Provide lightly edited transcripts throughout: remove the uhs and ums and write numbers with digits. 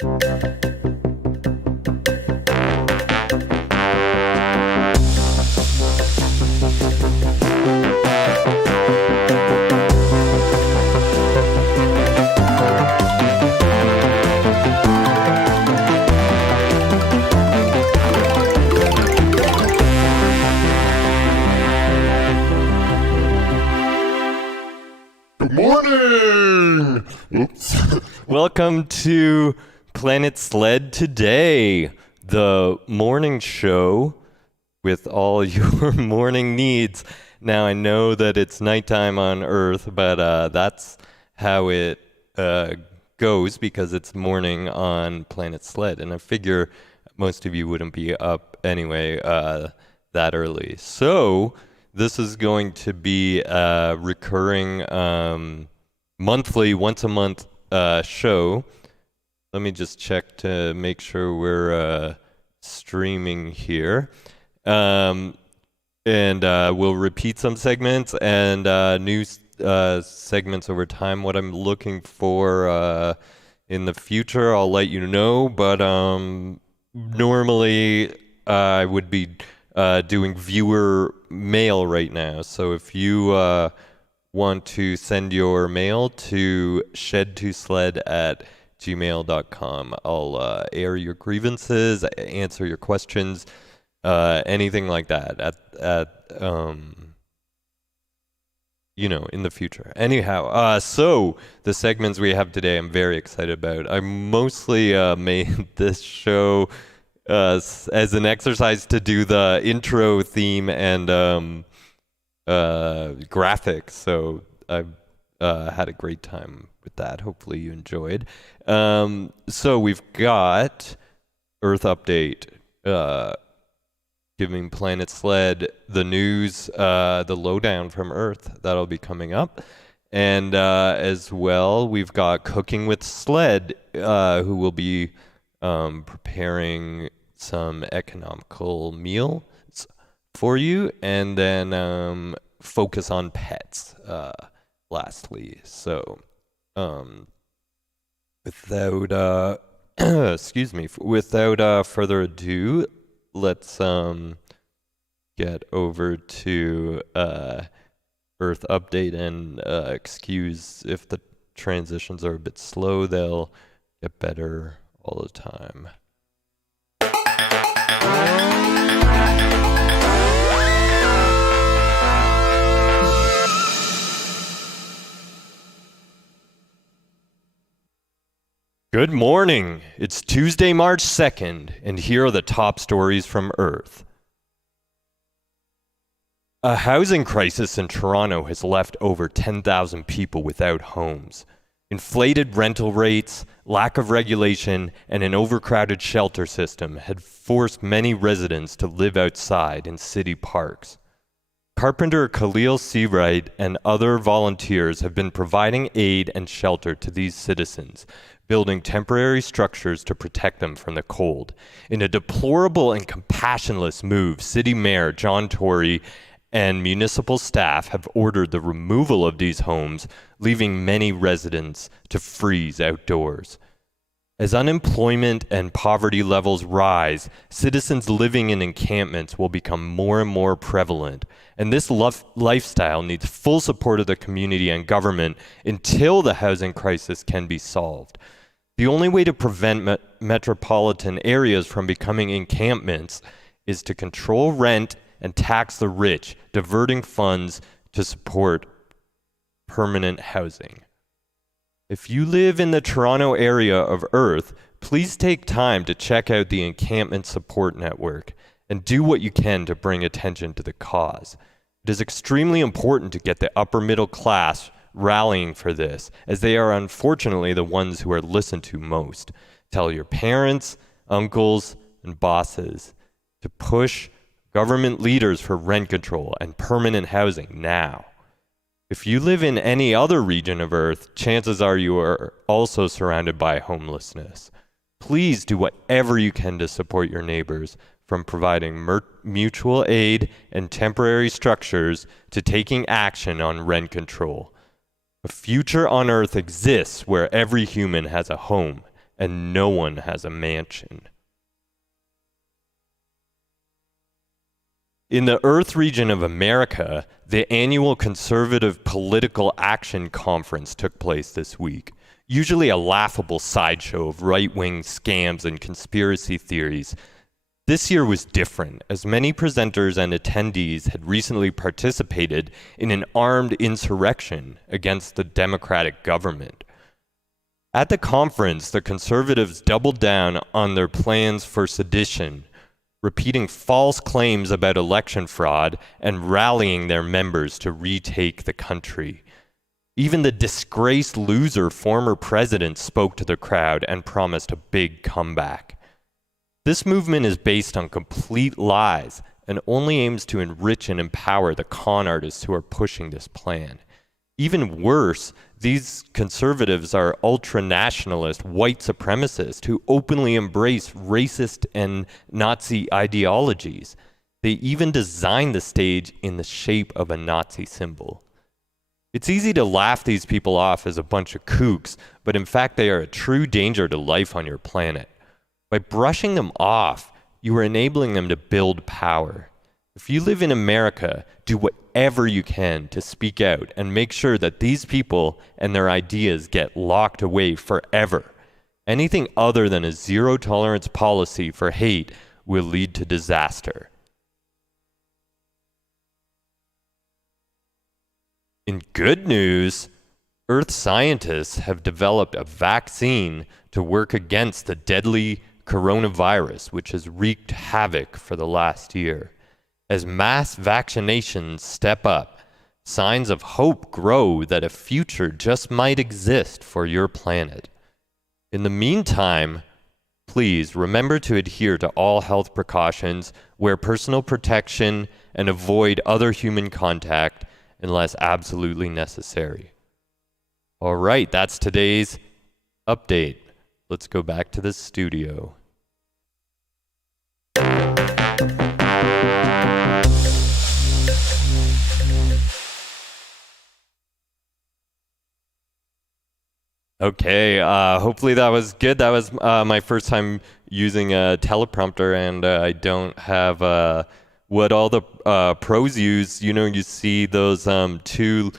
Morning! Oops. Welcome to Planet Sledd Today, the morning show with all your morning needs. Now, I know that it's nighttime on Earth, but that's how it goes because it's morning on Planet Sledd. And I figure most of you wouldn't be up anyway that early. So this is going to be a recurring monthly, once a month show. Let me just check to make sure we're streaming here. And we'll repeat some segments and new segments over time. What I'm looking for in the future, I'll let you know. But normally I would be doing viewer mail right now. So if you want to send your mail to shed2sled@gmail.com, I'll air your grievances, answer your questions, anything like that in the future. Anyhow, so the segments we have today I'm very excited about. I mostly made this show as an exercise to do the intro theme and graphics, so I've had a great time with that. Hopefully you enjoyed. So we've got Earth Update, giving Planet Sledd the news, the lowdown from Earth. That'll be coming up. And as well, we've got Cooking with Sledd, who will be preparing some economical meals for you, and then focus on pets lastly. So without without further ado, let's get over to Earth Update, and excuse if the transitions are a bit slow. They'll get better all the time. Good morning. It's Tuesday, March 2nd, and here are the top stories from Earth. A housing crisis in Toronto has left over 10,000 people without homes. Inflated rental rates, lack of regulation, and an overcrowded shelter system had forced many residents to live outside in city parks. Carpenter Khalil Seawright and other volunteers have been providing aid and shelter to these citizens, building temporary structures to protect them from the cold. In a deplorable and compassionless move, City Mayor John Tory and municipal staff have ordered the removal of these homes, leaving many residents to freeze outdoors. As unemployment and poverty levels rise, citizens living in encampments will become more and more prevalent, and this lifestyle needs full support of the community and government until the housing crisis can be solved. The only way to prevent metropolitan areas from becoming encampments is to control rent and tax the rich, diverting funds to support permanent housing. If you live in the Toronto area of Earth, please take time to check out the Encampment Support Network and do what you can to bring attention to the cause. It is extremely important to get the upper middle class rallying for this, as they are unfortunately the ones who are listened to most. Tell your parents, uncles, and bosses to push government leaders for rent control and permanent housing now. If you live in any other region of Earth, chances are you are also surrounded by homelessness. Please do whatever you can to support your neighbors, from providing mutual aid and temporary structures to taking action on rent control. A future on Earth exists where every human has a home and no one has a mansion. In the Earth region of America, the annual Conservative Political Action Conference took place this week. Usually a laughable sideshow of right-wing scams and conspiracy theories, this year was different, as many presenters and attendees had recently participated in an armed insurrection against the Democratic government. At the conference, the conservatives doubled down on their plans for sedition, repeating false claims about election fraud and rallying their members to retake the country. Even the disgraced loser former president spoke to the crowd and promised a big comeback. This movement is based on complete lies and only aims to enrich and empower the con artists who are pushing this plan. Even worse, these conservatives are ultra-nationalist white supremacists who openly embrace racist and Nazi ideologies. They even designed the stage in the shape of a Nazi symbol. It's easy to laugh these people off as a bunch of kooks, but in fact they are a true danger to life on your planet. By brushing them off, you are enabling them to build power. If you live in America, do whatever you can to speak out and make sure that these people and their ideas get locked away forever. Anything other than a zero-tolerance policy for hate will lead to disaster. In good news, Earth scientists have developed a vaccine to work against the deadly coronavirus, which has wreaked havoc for the last year. As mass vaccinations step up, signs of hope grow that a future just might exist for your planet. In the meantime, please remember to adhere to all health precautions, wear personal protection, and avoid other human contact unless absolutely necessary. All right, that's today's update. Let's go back to the studio. Okay, hopefully that was good. That was my first time using a teleprompter, and I don't have what all the pros use. You know, you see those two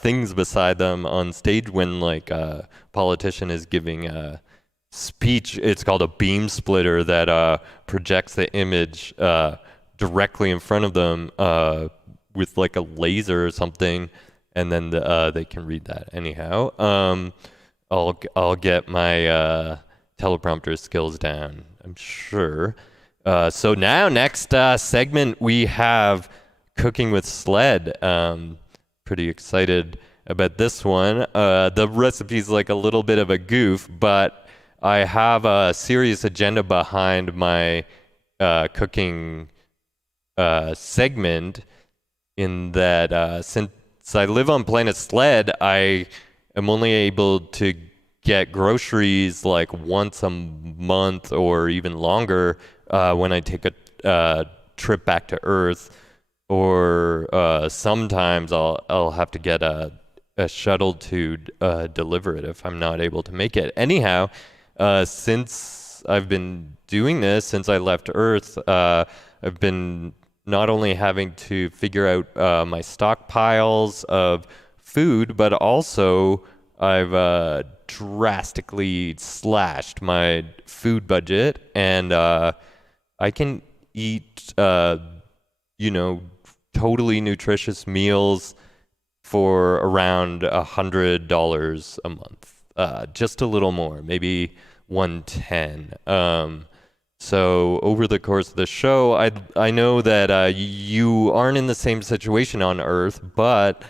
things beside them on stage when like a politician is giving a speech. It's called a beam splitter that projects the image directly in front of them with like a laser or something, and then they can read that. Anyhow, I'll get my teleprompter skills down, I'm sure. So now, next segment, we have Cooking with Sledd. Pretty excited about this one. The recipe's like a little bit of a goof, but I have a serious agenda behind my cooking segment, in that since I live on planet Sledd, I am only able to get groceries like once a month or even longer when I take a trip back to Earth, or sometimes I'll have to get a shuttle to deliver it if I'm not able to make it. Anyhow, since I've been doing this, since I left Earth, I've been not only having to figure out my stockpiles of food, but also I've drastically slashed my food budget, and I can eat, totally nutritious meals for around $100 a month, just a little more, maybe 110. So over the course of the show, I know that you aren't in the same situation on Earth, but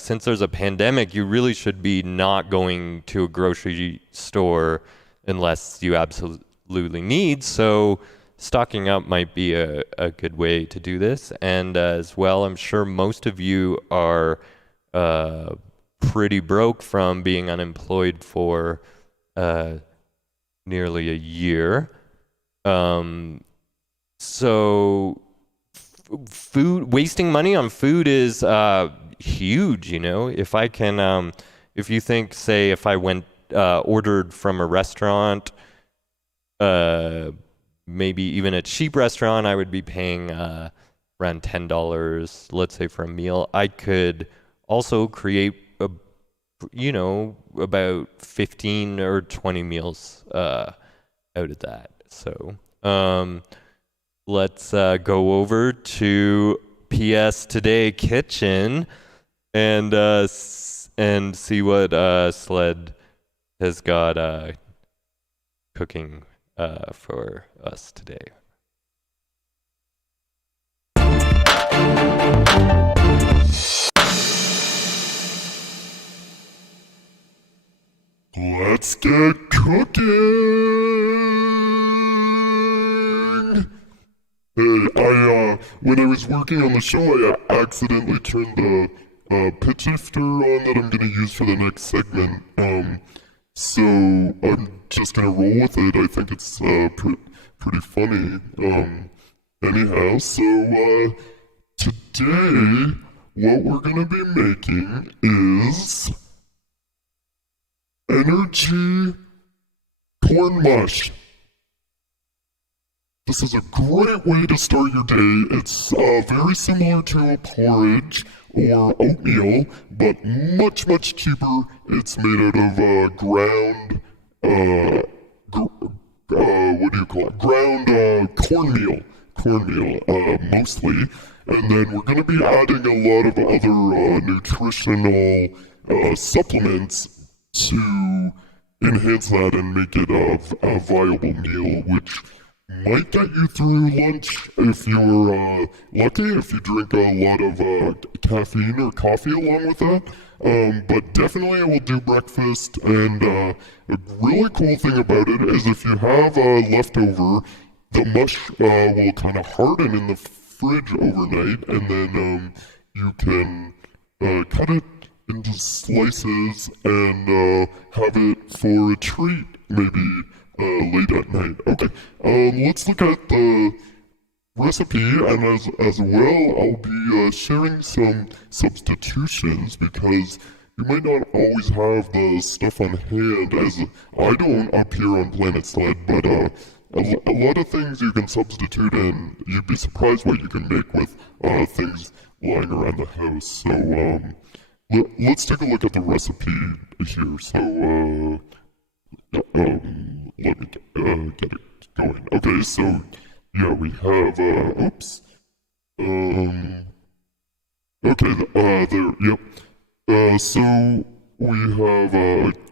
since there's a pandemic, you really should be not going to a grocery store unless you absolutely need. So stocking up might be a good way to do this. And as well, I'm sure most of you are pretty broke from being unemployed for nearly a year. So food, wasting money on food is huge. If I can, if you think, say, if I went ordered from a restaurant, maybe even a cheap restaurant, I would be paying around $10, let's say, for a meal. I could also create about 15 or 20 meals out of that. So let's go over to PS Today Kitchen and see what Sledd has got cooking for us today. Let's get cooking! Hey, when I was working on the show, I accidentally turned the pitch shifter on that I'm gonna use for the next segment. So I'm just gonna roll with it. I think it's pretty funny. Anyhow, so today what we're gonna be making is energy corn mush. This is a great way to start your day. It's very similar to a porridge or oatmeal, but much, much cheaper. It's made out of ground, ground cornmeal, mostly. And then we're going to be adding a lot of other nutritional supplements to enhance that and make it a viable meal, which might get you through lunch if you're lucky, if you drink a lot of caffeine or coffee along with that. But definitely it will do breakfast, and a really cool thing about it is if you have leftover, the mush will kind of harden in the fridge overnight, and then you can cut it into slices and have it for a treat, maybe late at night. Okay, let's look at the recipe, and as well, I'll be sharing some substitutions because you might not always have the stuff on hand, as I don't up here on Planet Sledd, but a lot of things you can substitute, and you'd be surprised what you can make with things lying around the house. So let's take a look at the recipe here. So let me get it going. Okay, so yeah, we have there, yep. So we have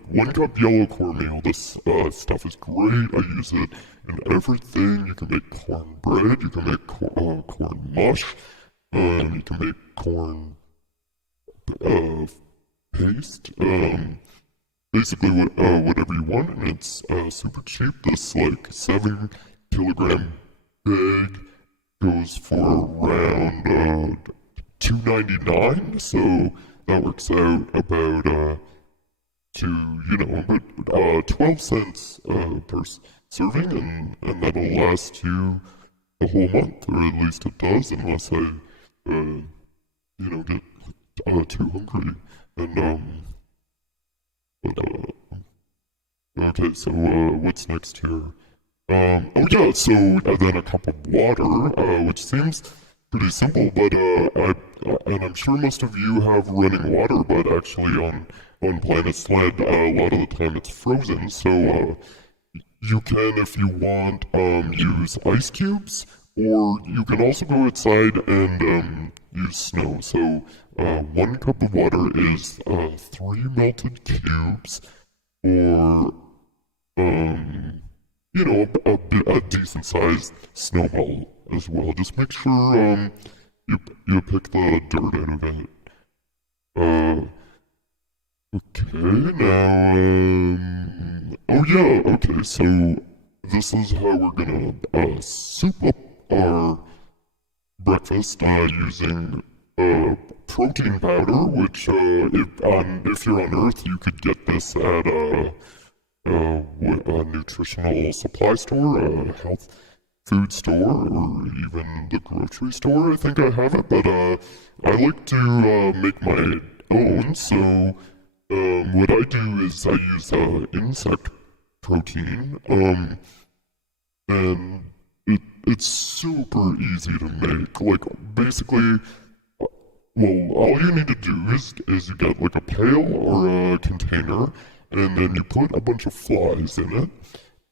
1 cup yellow cornmeal. This stuff is great. I use it in everything. You can make cornbread, you can make corn mush, you can make corn paste, basically whatever you want, and it's super cheap. This like 7 kilogram bag goes for around $2.99, so that works out about about 12 cents per serving, and that'll last you a whole month, or at least it does, unless I get too hungry. And okay, so what's next here? So then a cup of water, which seems pretty simple, but and I'm sure most of you have running water, but actually on Planet Sledd, a lot of the time it's frozen, so you can, if you want, use ice cubes, or you can also go outside and use snow. So 1 cup of water is 3 melted cubes, or a decent sized snowball as well. Just make sure you pick the dirt out of it. Okay, now okay, so this is how we're gonna soup up our breakfast using protein powder, which if you're on Earth, you could get this at a nutritional supply store, a health food store, or even the grocery store. I think I have it, but I like to make my own. So what I do is I use insect protein, and it's super easy to make. Like, basically, well, all you need to do is you get like a pail or a container, and then you put a bunch of flies in it,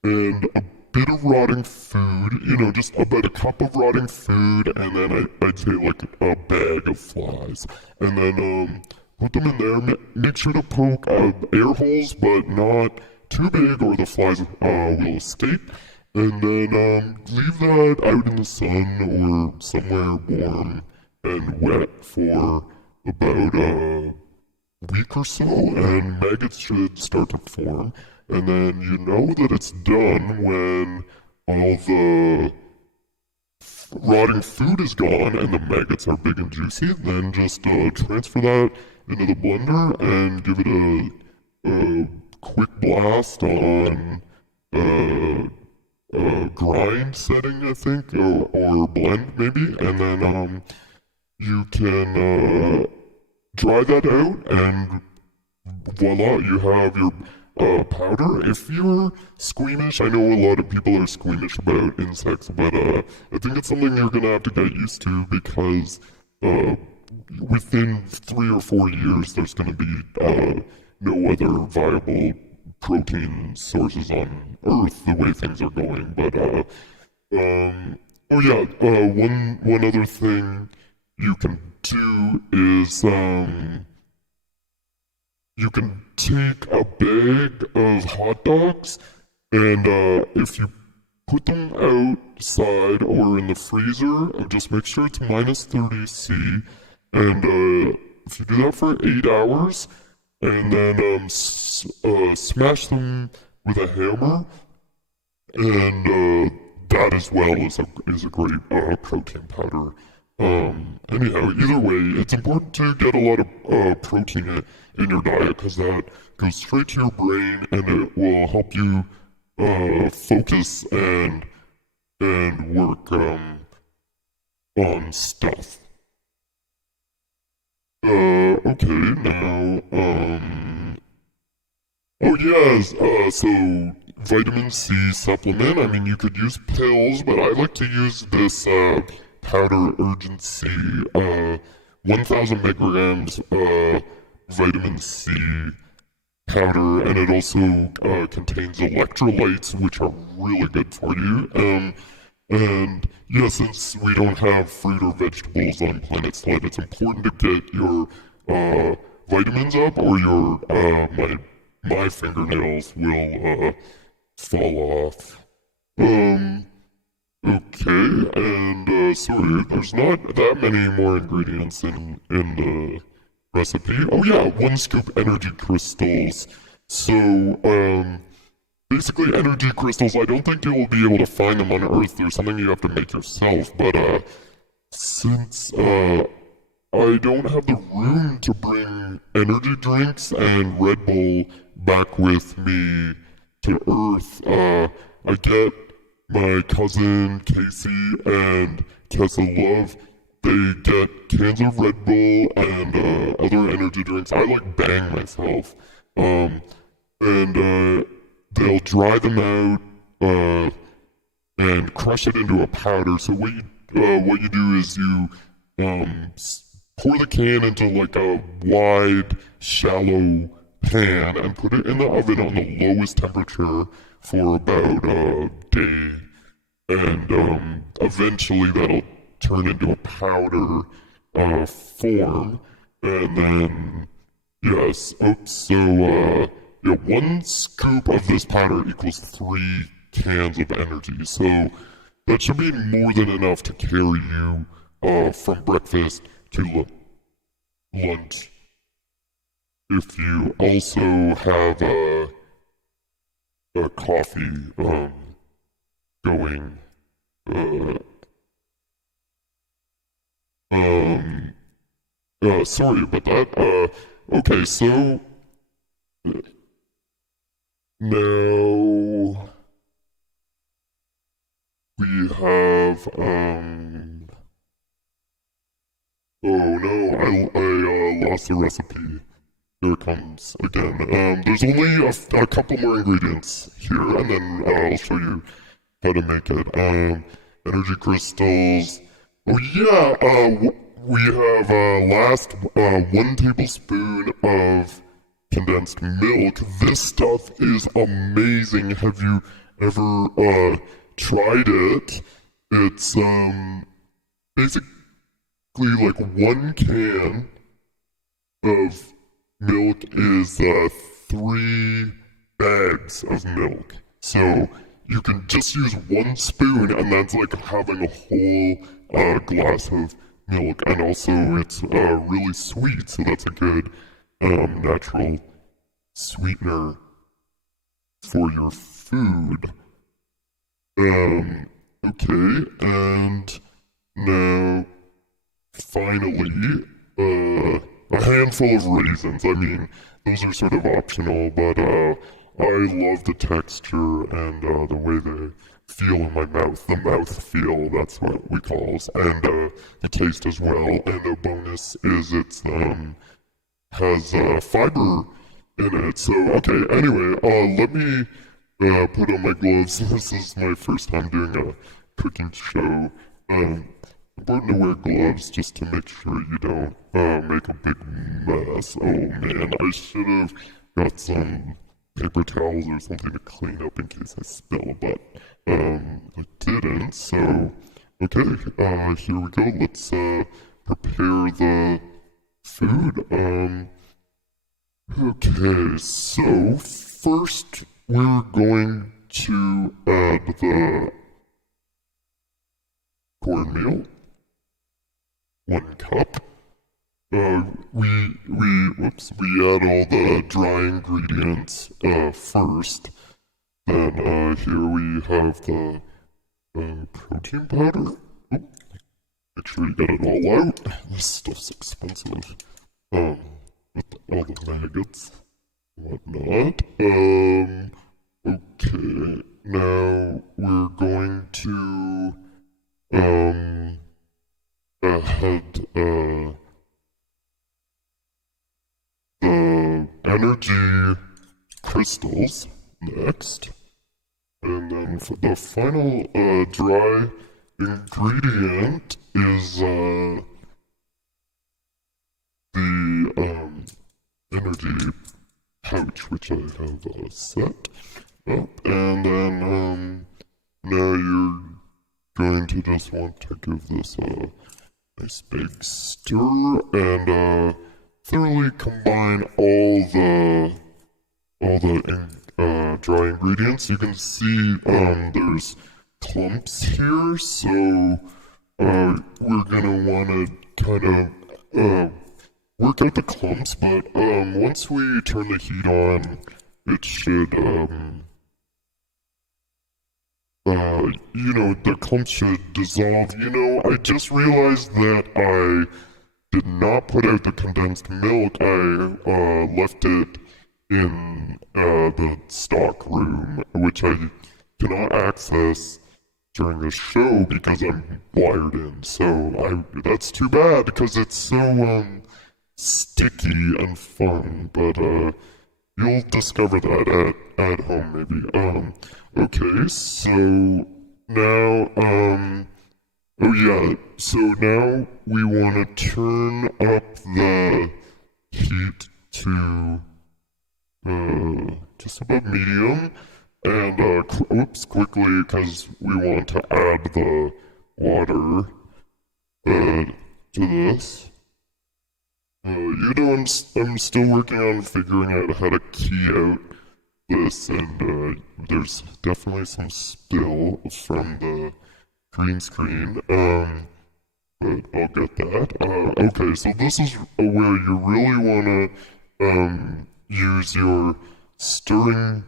and a bit of rotting food, just about a cup of rotting food, and then I'd say like a bag of flies, and then put them in there. Make sure to poke air holes, but not too big, or the flies will escape. And then leave that out in the sun or somewhere warm and wet for about a week or so, and maggots should start to form. And then you know that it's done when all the rotting food is gone and the maggots are big and juicy. Then just transfer that into the blender and give it a quick blast on grind setting, I think, or blend maybe, and then you can dry that out, and voila, you have your powder. If you're squeamish, I know a lot of people are squeamish about insects, but I think it's something you're gonna have to get used to, because within 3 or 4 years, there's gonna be no other viable protein sources on Earth the way things are going. But one other thing you can do is you can take a bag of hot dogs, and if you put them outside or in the freezer, just make sure it's minus 30 C, and if you do that for 8 hours, and then smash them with a hammer, and that as well is a great protein powder. Anyhow, either way, it's important to get a lot of protein in your diet, because that goes straight to your brain, and it will help you focus and work on stuff. Okay, now, oh yes, so vitamin C supplement. I mean, you could use pills, but I like to use this powder urgency, 1,000 micrograms vitamin C powder, and it also contains electrolytes, which are really good for you. And yeah, since we don't have fruit or vegetables on planet Sledd, it's important to get your vitamins up, or your my fingernails will fall off. Okay, and sorry, there's not that many more ingredients in the recipe. Oh yeah, 1 scoop energy crystals. So, basically energy crystals, I don't think you will be able to find them on Earth. There's something you have to make yourself, but since I don't have the room to bring energy drinks and Red Bull back with me to Earth, I get my cousin Casey and Tessa Love. They get cans of Red Bull and other energy drinks. I like Bang myself. And they'll dry them out and crush it into a powder. So what you do is you pour the can into like a wide, shallow pan and put it in the oven on the lowest temperature for about a day, and eventually that'll turn into a powder form, and then yes, so 1 scoop of this powder equals 3 cans of energy, so that should be more than enough to carry you from breakfast to lunch. If you also have a coffee going, sorry about that. Okay, so now we have, oh no, I lost the recipe. here it comes again. There's only a couple more ingredients here, and then I'll show you how to make it. Energy crystals. Oh yeah, we have last 1 tablespoon of condensed milk. This stuff is amazing. Have you ever tried it? It's basically like 1 can of milk is 3 bags of milk. So you can just use 1 spoon, and that's like having a whole glass of milk. And also it's really sweet, so that's a good natural sweetener for your food. Okay, and now finally, a handful of raisins. I mean, those are sort of optional, but I love the texture and the way they feel in my mouth. The mouth feel, that's what we call it, and the taste as well. And a bonus is it's has fiber in it. So okay, anyway, let me put on my gloves. This is my first time doing a cooking show. Important to wear gloves just to make sure you don't make a big mess. Oh man, I should have got some paper towels or something to clean up in case I spill, but I didn't. So okay, here we go. Let's prepare the food. Okay, so first we're going to add the cornmeal. 1 cup. We add all the dry ingredients first. Then here we have the protein powder. Oh, make sure you get it all out. This stuff's expensive. With all the maggots and whatnot. Okay, now we're going to add the energy crystals next, and then for the final dry ingredient is the energy pouch, which I have set up, and then now you're going to just want to give this a nice big stir and thoroughly combine all the dry ingredients. You can see there's clumps here, so we're gonna want to kind of work out the clumps, but once we turn the heat on, it should the clumps should dissolve. I just realized that I did not put out the condensed milk. I left it in the stock room, which I cannot access during the show because I'm wired in. So that's too bad because it's so sticky and fun. But you'll discover that at home maybe. Okay, so now oh yeah, so now we want to turn up the heat to just above medium, and quickly, because we want to add the water to this. I'm still working on figuring out how to key out this, and there's definitely some spill from the green screen, but I'll get that. Okay, so this is where you really want to use your stirring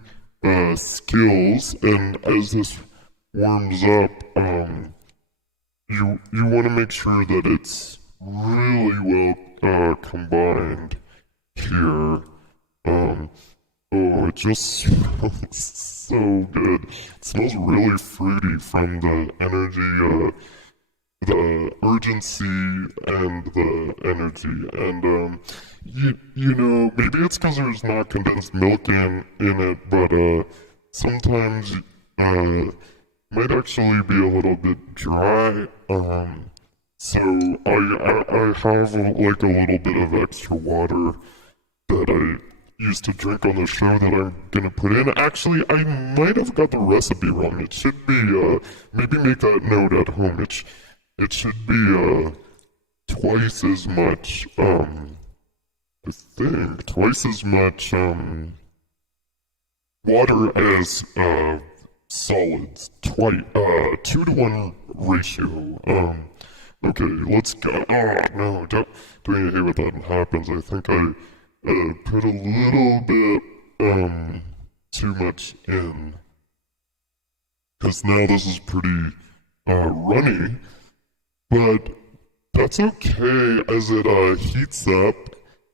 skills, and as this warms up, you want to make sure that it's really well combined here. Oh, it just smells so good. It smells really fruity from the energy the urgency and the energy. And you know, maybe it's because there's not condensed milk in it, but sometimes might actually be a little bit dry. So I have like a little bit of extra water that I used to drink on the show that I'm gonna put in. Actually, I might have got the recipe wrong. It should be maybe make that note at home. It should be twice as much I think twice as much water as solids. 2-to-1 ratio. Okay, let's go. Oh no, don't you hate when that happens? I think I put a little bit too much in, because now this is pretty runny, but that's okay. As it heats up,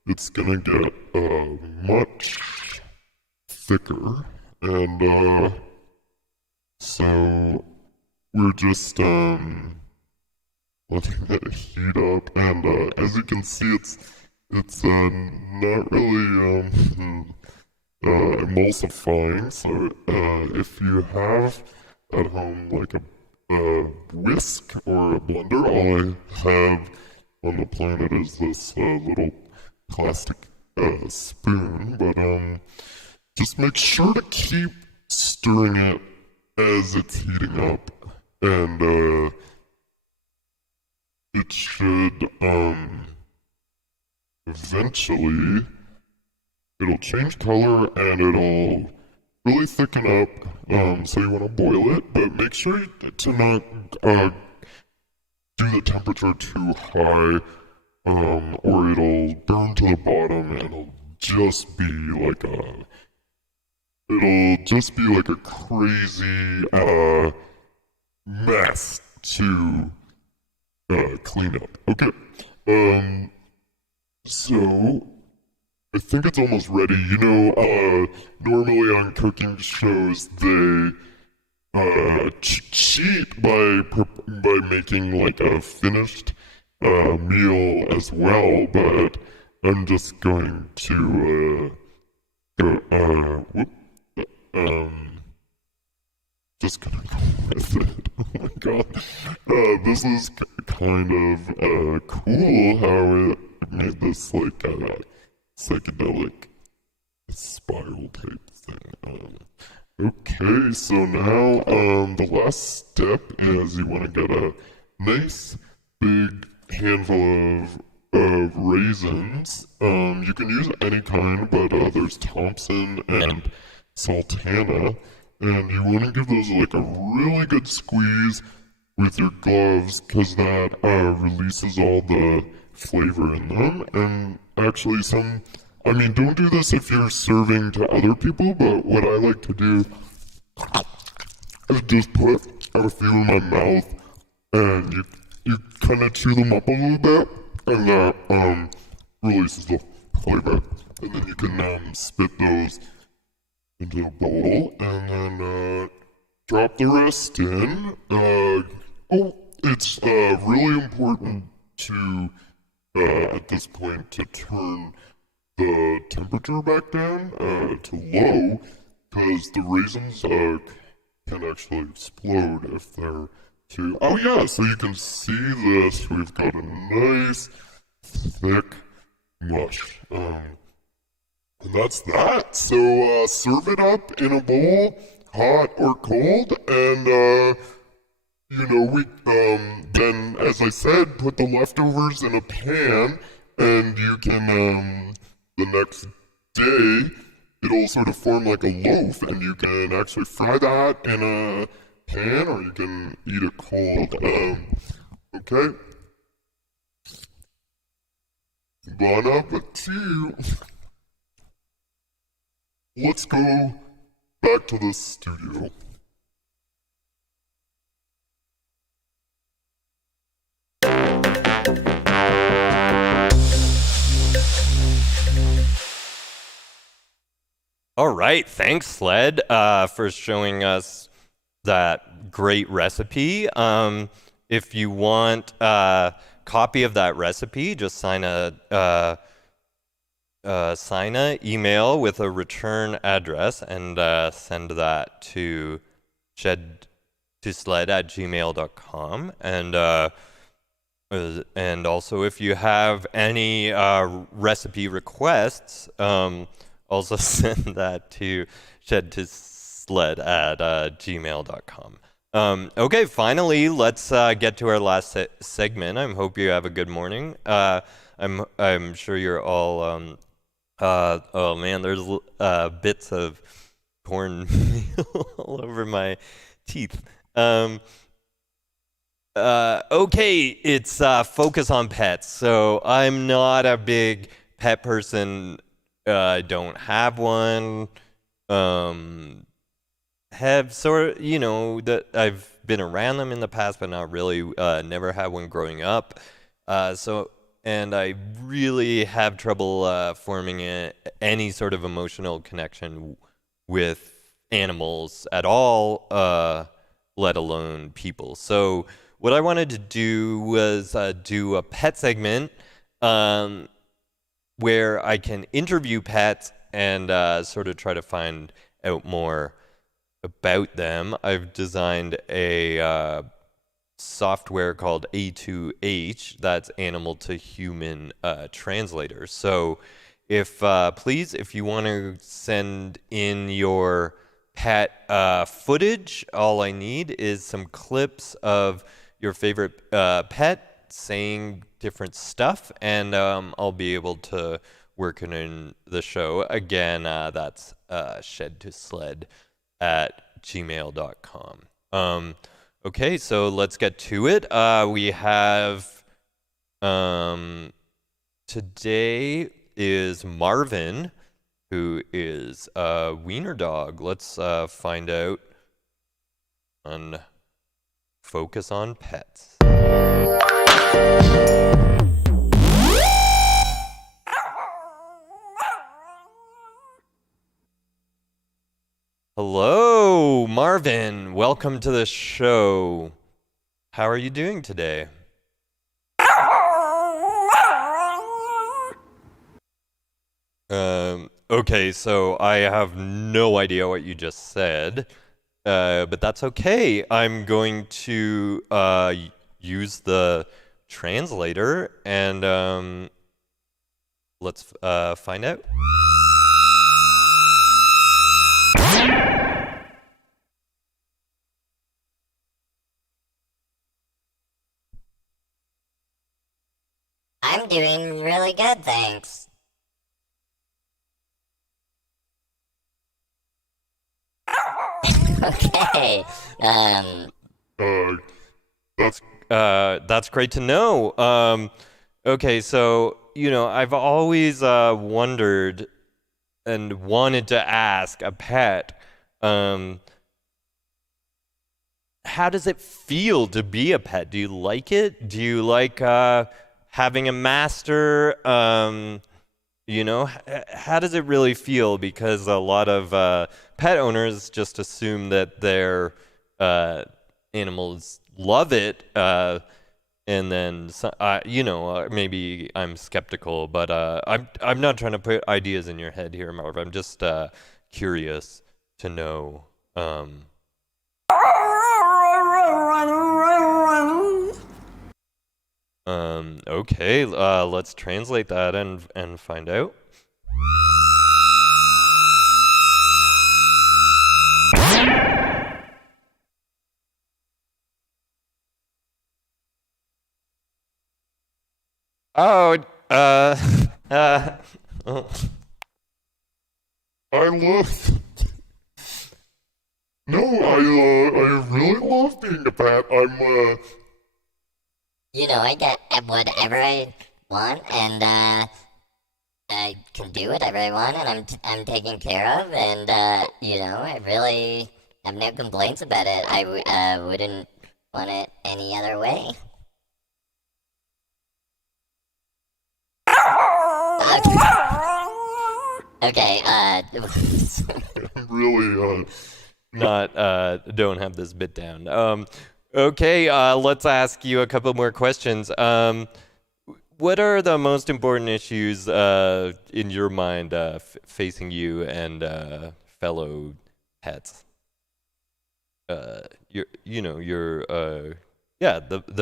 it's gonna get much thicker, and so we're just letting it heat up, and as you can see, it's not really emulsifying. So if you have at home like a whisk or a blender, all I have on the planet is this little plastic spoon. But just make sure to keep stirring it as it's heating up, and it should eventually it'll change color and it'll really thicken up. So you want to boil it, but make sure to not do the temperature too high, or it'll burn to the bottom and it'll just be like a crazy mess to clean up. Okay. So I think it's almost ready. You know, normally on cooking shows they cheat by making like a finished meal as well, but I'm just going to just gonna go with it. Oh my god. This is kind of cool how it made this like psychedelic spiral type thing. Okay, so now the last step is you want to get a nice big handful of raisins. You can use any kind, but there's Thompson and Sultana. And you want to give those like a really good squeeze with your gloves, because that releases all the flavor in them. And actually don't do this if you're serving to other people, but what I like to do is just put a few in my mouth, and you kind of chew them up a little bit, and that releases the flavor. And then you can spit those into a bowl, and then drop the rest in. It's really important to, at this point, to turn the temperature back down to low, because the raisins can actually explode if they're too... Oh yeah, so you can see this. We've got a nice, thick mush. And that's that. So serve it up in a bowl, hot or cold, and we then, as I said, put the leftovers in a pan, and you can the next day it'll sort of form like a loaf, and you can actually fry that in a pan, or you can eat it cold. Okay. Bon appetit. Let's go back to the studio. All right, thanks, Sledd, for showing us that great recipe. if you want a copy of that recipe, just sign a email with a return address and send that to sled@gmail.com. And also, if you have any recipe requests, also send that to sled@gmail.com. Okay, finally, let's get to our last segment. I hope you have a good morning. I'm sure you're all. Oh man, there's bits of cornmeal all over my teeth. Okay, it's focus on pets. So I'm not a big pet person. I don't have one. Have sort of, that I've been around them in the past, but not really. Never had one growing up. And I really have trouble forming any sort of emotional connection with animals at all, let alone people. So what I wanted to do was do a pet segment where I can interview pets and sort of try to find out more about them. I've designed a software called A2H, that's animal to human translator. So if you want to send in your pet footage, all I need is some clips of your favorite pet saying different stuff, and I'll be able to work it in the show. Again, that's shed2sled@gmail.com. Okay, so let's get to it. We have today is Marvin, who is a wiener dog. Let's find out on Focus on Pets. Hello, Marvin. Welcome to the show. How are you doing today? Okay, so I have no idea what you just said, but that's okay. I'm going to use the translator, and let's find out. I'm doing really good, thanks. Okay. That's great to know. Okay, so I've always wondered and wanted to ask a pet, how does it feel to be a pet? Do you like it? Do you like having a master? How does it really feel? Because a lot of pet owners just assume that their animals love it, and then maybe I'm skeptical, but I'm not trying to put ideas in your head here, Marv. I'm just curious to know. Okay, let's translate that and find out. Oh, oh. I love. No, I really love being a pet. I get whatever I want, and I can do whatever I want, and I'm taken care of, and I really have no complaints about it. I wouldn't want it any other way. Okay, I'm really Not don't have this bit down. Okay, let's ask you a couple more questions. What are the most important issues in your mind facing you and fellow pets? The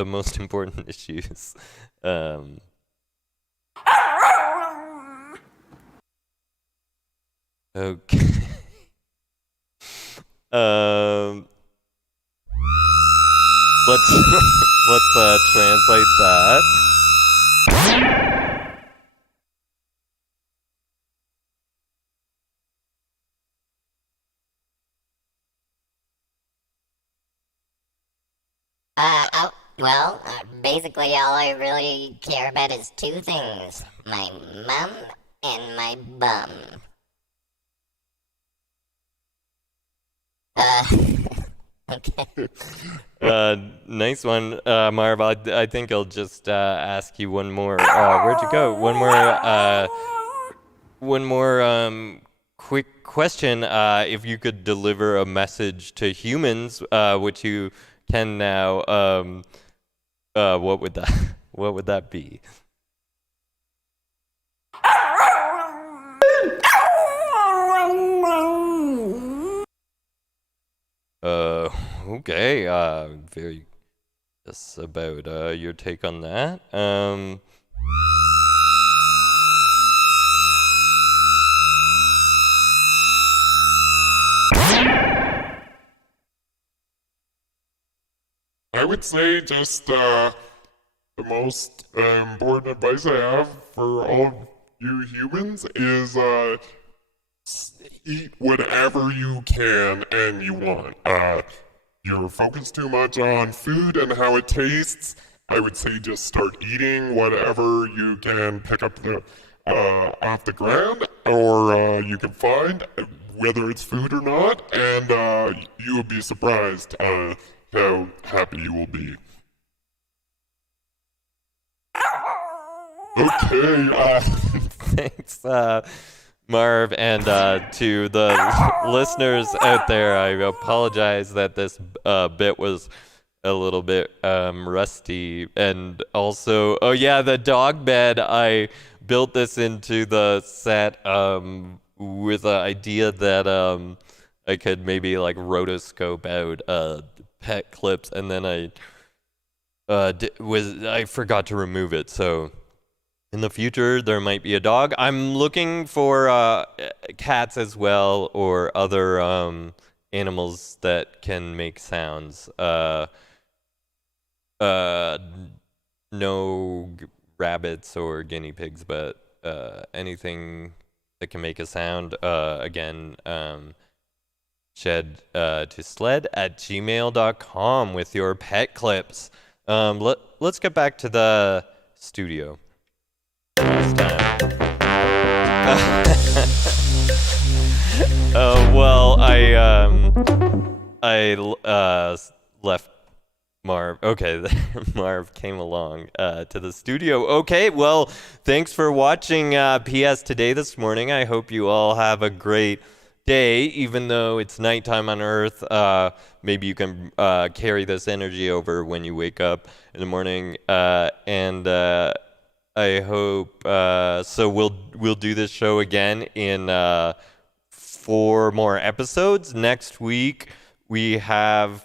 most important issues. Um, okay. um, let's let's translate that. Basically, all I really care about is two things: my mum and my bum. Uh, okay. Nice one, Marv. I think I'll just ask you one more. Where'd you go? One more quick question. If you could deliver a message to humans, which you can now, what would that what would that be? Okay. Very just about your take on that. I would say just the most important advice I have for all of you humans is eat whatever you can and you want. You're focused too much on food and how it tastes. I would say just start eating whatever you can pick up off the ground or you can find, whether it's food or not, and you will be surprised how happy you will be. Okay. Thanks, Marv, and to the listeners out there, I apologize that this bit was a little bit rusty. And also, oh yeah, the dog bed, I built this into the set with the idea that I could maybe like rotoscope out pet clips, and then I forgot to remove it, so in the future, there might be a dog. I'm looking for cats as well, or other animals that can make sounds. No rabbits or guinea pigs, but anything that can make a sound. Again, shed to sled@gmail.com with your pet clips. Let's get back to the studio. Last time. Well, I left Marv. Okay, Marv came along to the studio. Okay, well, thanks for watching PS Today this morning. I hope you all have a great day, even though it's nighttime on Earth. Maybe you can carry this energy over when you wake up in the morning, and I hope so. We'll do this show again in 4 more episodes. Next week we have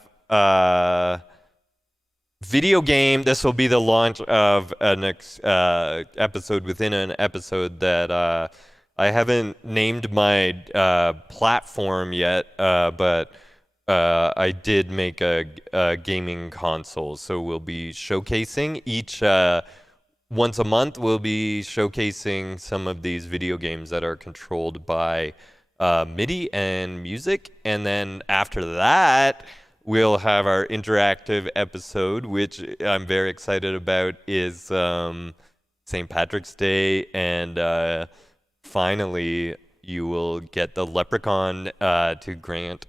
video game. This will be the launch of a next episode within an episode that I haven't named my platform yet, but I did make a gaming console. So we'll be showcasing each. Once a month, we'll be showcasing some of these video games that are controlled by MIDI and music. And then after that, we'll have our interactive episode, which I'm very excited about, is St. Patrick's Day. And finally, you will get the leprechaun to grant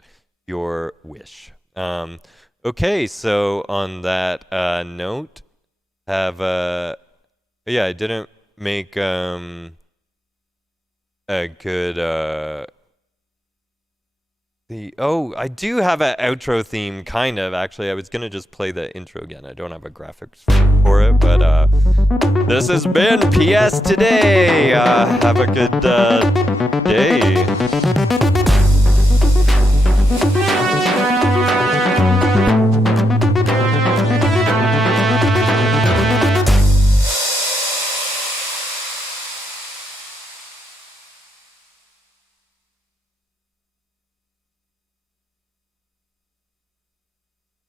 your wish. Okay, so on that note, have a... Yeah, I didn't make a good I do have an outro theme, kind of, actually. I was gonna just play the intro again. I don't have a graphics for it, but this has been PS Today. Have a good day.